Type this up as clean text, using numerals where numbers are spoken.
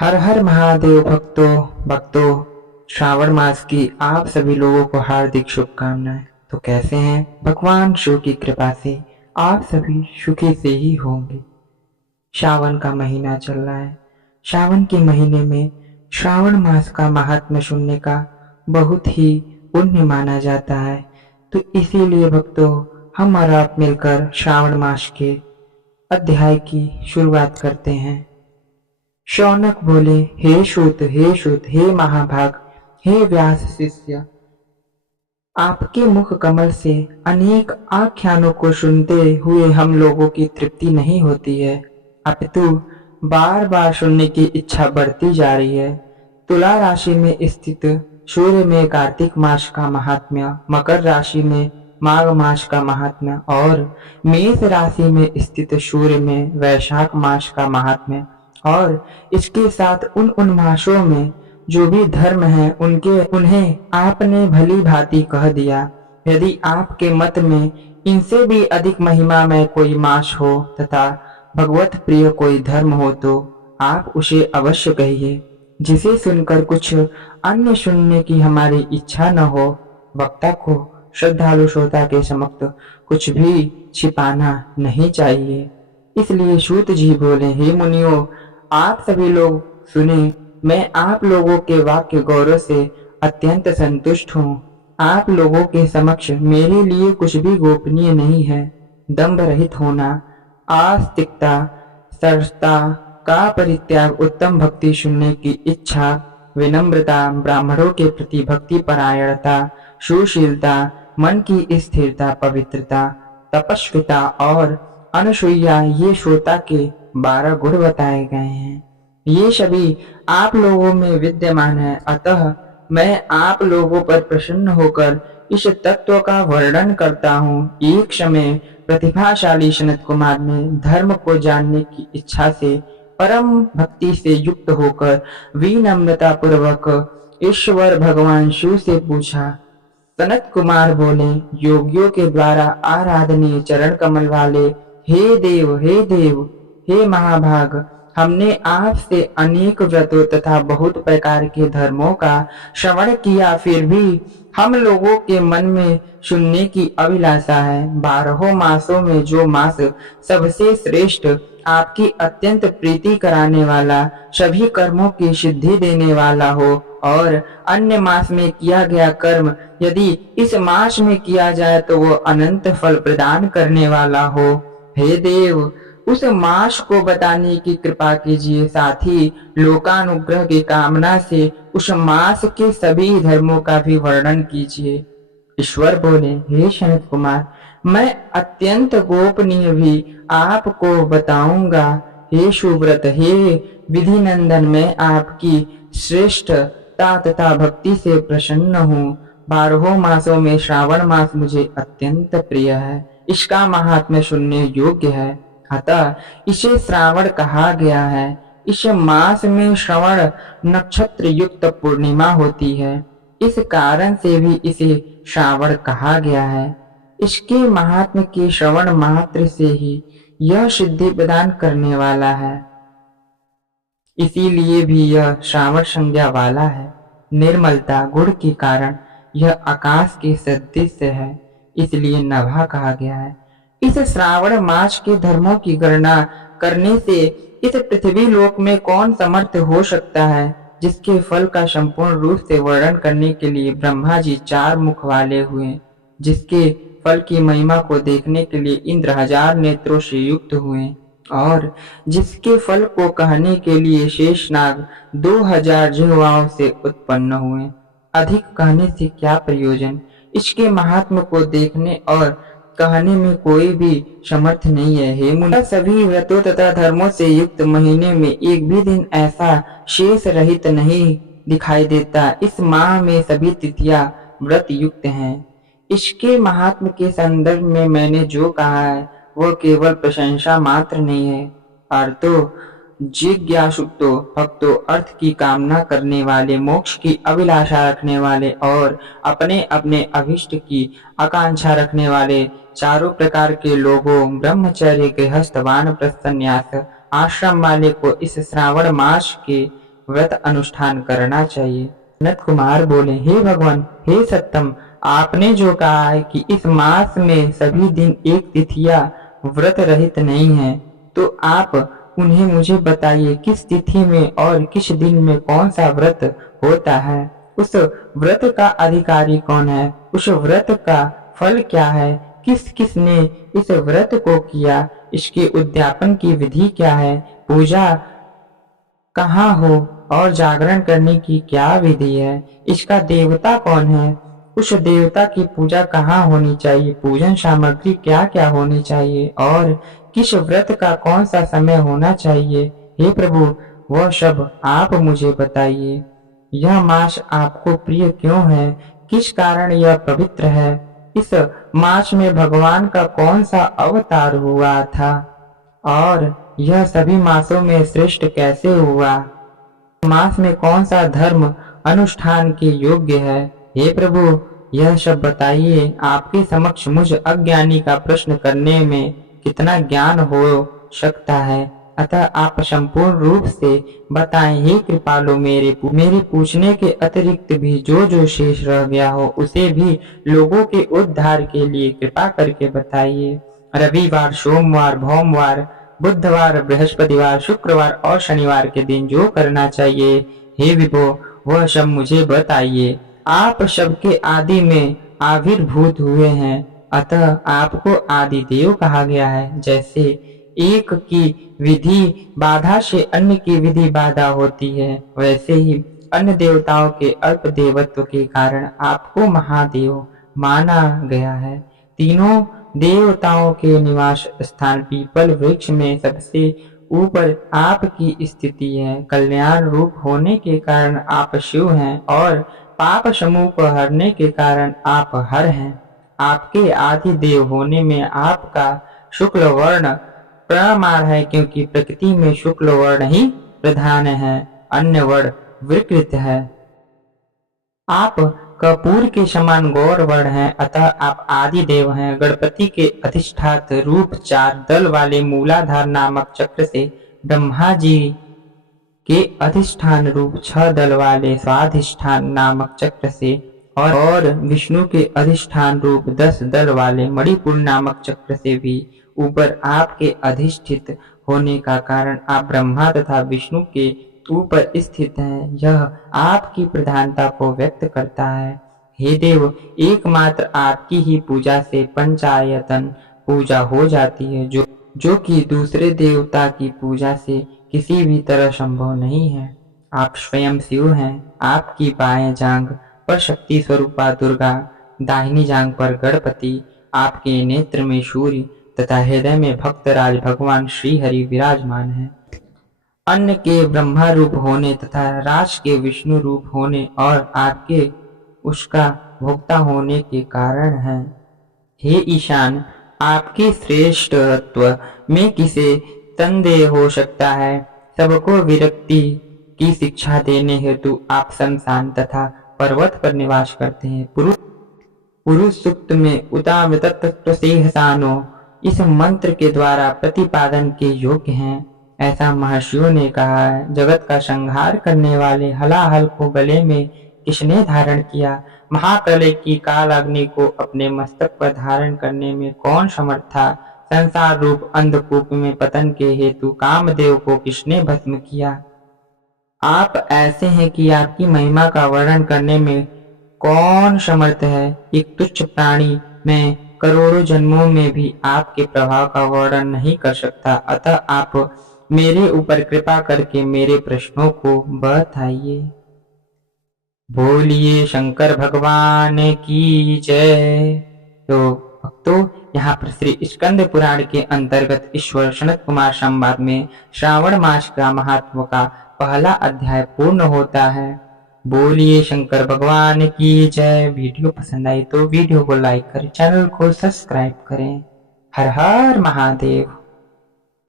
हर हर महादेव भक्तों श्रावण मास की आप सभी लोगों को हार्दिक शुभकामनाएं। तो कैसे हैं? भगवान शिव की कृपा से आप सभी सुखी से ही होंगे। श्रावण का महीना चल रहा है। श्रावण के महीने में श्रावण मास का महात्म्य सुनने का बहुत ही पुण्य माना जाता है। तो इसीलिए भक्तों, हम और आप मिलकर श्रावण मास के अध्याय की शुरुआत करते हैं। शौनक बोले, हे सूत, हे महाभाग, हे व्यास शिष्य, आपके मुख कमल से अनेक आख्यानों को सुनते हुए हम लोगों की तृप्ति नहीं होती है, अपितु बार बार सुनने की इच्छा बढ़ती जा रही है। तुला राशि में स्थित सूर्य में कार्तिक मास का महात्म्य, मकर राशि में माघ मास का महात्म्य और मेष राशि में स्थित सूर्य में वैशाख मास का महात्म्य और इसके साथ उन मासों में जो भी धर्म है उन्हें आपने भली भांति कह दिया। यदि आपके मत में इनसे भी अधिक महिमा में कोई मास हो तथा भगवत प्रिय कोई धर्म हो तो आप उसे अवश्य कहिए, जिसे सुनकर कुछ अन्य सुनने की हमारी इच्छा न हो। वक्ता को श्रद्धालु श्रोता के समक्ष कुछ भी छिपाना नहीं चाहिए। इसलिए सूत जी बोले, हे मुनियों, आप सभी लोग सुने, मैं आप लोगों के वाक्य गौरव से अत्यंत संतुष्ट हूँ। आप लोगों के समक्ष मेरे लिए कुछ भी गोपनीय नहीं है। दंभ रहित होना, आस्तिकता, सरसता का परित्याग, उत्तम भक्ति सुनने की इच्छा, विनम्रता, ब्राह्मणों के प्रति भक्ति परायणता, सुशीलता, मन की स्थिरता, पवित्रता, तपस्विता और अनुसूया, ये श्रोता के 12 गुण बताए गए हैं। ये सभी आप लोगों में विद्यमान है। अतः मैं आप लोगों पर प्रसन्न होकर इस तत्व का वर्णन करता हूँ। एक समय प्रतिभाशाली सनत कुमार ने धर्म को जानने की इच्छा से परम भक्ति से युक्त होकर विनम्रता पूर्वक ईश्वर भगवान शिव से पूछा। सनत कुमार बोले, योगियों के द्वारा आराधनीय चरण कमल वाले हे देव, हे महाभाग, हमने आपसे अनेक व्रतों तथा बहुत प्रकार के धर्मों का श्रवण किया, फिर भी हम लोगों के मन में सुनने की अभिलाषा है। 12 मासों में जो मास सबसे श्रेष्ठ, आपकी अत्यंत प्रीति कराने वाला, सभी कर्मों की सिद्धि देने वाला हो और अन्य मास में किया गया कर्म यदि इस मास में किया जाए तो वो अनंत फल प्रदान करने वाला हो। हे देव, उस मास को बताने की कृपा कीजिए, साथ ही लोकानुग्रह की कामना से उस मास के सभी धर्मों का भी वर्णन कीजिए। ईश्वर बोले, हे सनत कुमार, मैं अत्यंत गोपनीय भी आपको बताऊंगा। हे सुव्रत, हे विधि नंदन, मैं आपकी श्रेष्ठता तथा भक्ति से प्रसन्न हूँ। 12 मासों में श्रावण मास मुझे अत्यंत प्रिय है। इसका महात्म्य सुनने योग्य है, अतः इसे श्रावण कहा गया है। इस मास में श्रवण नक्षत्र युक्त पूर्णिमा होती है, इस कारण से भी इसे श्रावण कहा गया है। इसके महात्म्य के श्रवण मात्र से ही यह सिद्धि प्रदान करने वाला है, इसीलिए भी यह श्रावण संज्ञा वाला है। निर्मलता गुण के कारण यह आकाश के सदृश है, इसलिए नभा कहा गया है। इस श्रावण मास के धर्मों की गणना करने से इस पृथ्वी लोक में कौन समर्थ हो सकता है, जिसके फल का संपूर्ण रूप से वर्णन करने के लिए ब्रह्मा जी 4 मुख वाले हुए, जिसके फल की महिमा को देखने के लिए इंद्र 1000 नेत्रों से युक्त हुए और जिसके फल को कहने के लिए शेषनाग 2000 जिह्वाओं से उत्पन्न हुए। अधिक कहने से क्या प्रयोजन, इसके महात्म को देखने और कहने में कोई भी समर्थ नहीं है। हे मुनि, सभी व्रतों तथा धर्मों से युक्त महीने में एक भी दिन ऐसा शेष रहित नहीं दिखाई देता। इस माह में सभी तिथियां व्रत युक्त हैं। इसके महात्म के संदर्भ में मैंने जो कहा है वह केवल प्रशंसा मात्र नहीं है, अर्थो जिज्ञासुक्तो भक्तों, अर्थ की कामना करने वाले, मोक्ष की अभिलाषा रखने वाले और अपने अपने अभिष्ट की आकांक्षा रखने वाले चारों प्रकार के लोगों, ब्रह्मचर्य, गृहस्थ, वानप्रस्थ, संन्यास आश्रम वाले को इस श्रावण मास के व्रत अनुष्ठान करना चाहिए। सनत कुमार बोले, हे भगवान, हे सत्यम, आपने जो कहा है कि इस मास में सभी दिन एक तिथिया व्रत रहित नहीं है, तो आप उन्हें मुझे बताइए, किस तिथि में और किस दिन में कौन सा व्रत होता है, उस व्रत का अधिकारी कौन है, उस व्रत का फल क्या है, किस किस ने इस व्रत को किया, इसके उद्यापन की विधि क्या है, पूजा कहाँ हो और जागरण करने की क्या विधि है, इसका देवता कौन है, उस देवता की पूजा कहाँ होनी चाहिए, पूजन सामग्री क्या क्या होनी चाहिए और किस व्रत का कौन सा समय होना चाहिए। हे प्रभु, वह सब आप मुझे बताइए। यह मास आपको प्रिय क्यों है, किस कारण यह पवित्र है, इस मास में भगवान का कौन सा अवतार हुआ था और यह सभी मासों में श्रेष्ठ कैसे हुआ, मास में कौन सा धर्म अनुष्ठान के योग्य है। हे प्रभु, यह सब बताइए। आपके समक्ष मुझ अज्ञानी का प्रश्न करने में कितना ज्ञान हो सकता है, अतः आप संपूर्ण रूप से बताएं। हे कृपालु, मेरे पूछने के अतिरिक्त भी जो जो शेष रह गया हो उसे भी लोगों के उद्धार के लिए कृपा करके बताइए। रविवार, सोमवार, भोमवार, बुधवार, बृहस्पतिवार, शुक्रवार और शनिवार के दिन जो करना चाहिए, हे विभो, वह सब मुझे बताइए। आप सबके आदि में आविर्भूत हुए हैं, अतः आपको आदि देव कहा गया है। जैसे एक की विधि बाधा से अन्य की विधि बाधा होती है, वैसे ही अन्य देवताओं के अल्प देवत्व के कारण आपको महादेव माना गया है। तीनों देवताओं के निवास स्थान पीपल वृक्ष में सबसे ऊपर आपकी स्थिति है। कल्याण रूप होने के कारण आप शिव हैं और पाप समूह को हरने के कारण आप हर हैं। आपके आदि देव होने में आपका शुक्ल वर्ण प्रमाण है, क्योंकि प्रकृति में शुक्ल वर्ण ही प्रधान है, अन्य वर्ण विकृत है। आप कपूर के समान गौर वर्ण हैं, अतः आप आदि देव हैं। गणपति के अधिष्ठात रूप 4 दल वाले मूलाधार नामक चक्र से, ब्रह्मा जी के अधिष्ठान रूप 6 दल वाले स्वाधिष्ठान नामक चक्र से और विष्णु के अधिष्ठान रूप 10 दल वाले मणिपुर नामक चक्र से भी ऊपर आपके अधिष्ठित होने का कारण आप ब्रह्मा तथा विष्णु के ऊपर स्थित हैं। यह आपकी प्रधानता को व्यक्त करता है। हे देव, एकमात्र आपकी ही पूजा से पंचायतन पूजा हो जाती है, जो कि दूसरे देवता की पूजा से किसी भी तरह संभव नहीं है। आप स्वयं शिव हैं। आपकी बाएं जांघ पर शक्ति स्वरूपा दुर्गा, दाहिनी जांघ पर गणपति, आपके नेत्र में सूर्य तथा हृदय में भक्तराज भगवान श्री हरि विराजमान है। अन्न के ब्रह्मा रूप होने तथा राज के विष्णु रूप होने और आपके उसका भोक्ता होने के कारण है। हे ईशान, आपके श्रेष्ठत्व में किसे संदेह हो सकता है। सबको विरक्ति की शिक्षा देने हेतु आप शमशान तथा पर्वत पर निवास करते हैं। पुरुष सूक्त में उतावतत्वसेहसानो इस मंत्र के द्वारा प्रतिपादन के योग्य हैं, ऐसा महर्षियों ने कहा है। जगत का संहार करने वाले हलाहल को गले में किसने धारण किया? महाप्रलय की काल अग्नि को अपने मस्तक पर धारण करने में कौन समर्थ था? संसार रूप अंधकूप में पतन के हेतु कामदेव को किसने भस्म किया? आप ऐसे हैं कि आपकी महिमा का वर्णन करने में कौन समर्थ है? एक तुच्छ प्राणी में करोड़ों जन्मों में भी आपके प्रभाव का वर्णन नहीं कर सकता, अतः आप मेरे ऊपर कृपा करके मेरे प्रश्नों को बताइए। बोलिए शंकर भगवान की जय। तो भक्तों, यहाँ पर श्री स्कंद पुराण के अंतर्गत ईश्वर सनत कुमार संवाद में श्रावण मास का महत्व का पहला अध्याय पूर्ण होता है। बोलिए शंकर भगवान की जय। वीडियो पसंद आई तो वीडियो को लाइक करें, चैनल को सब्सक्राइब करें। हर हर महादेव।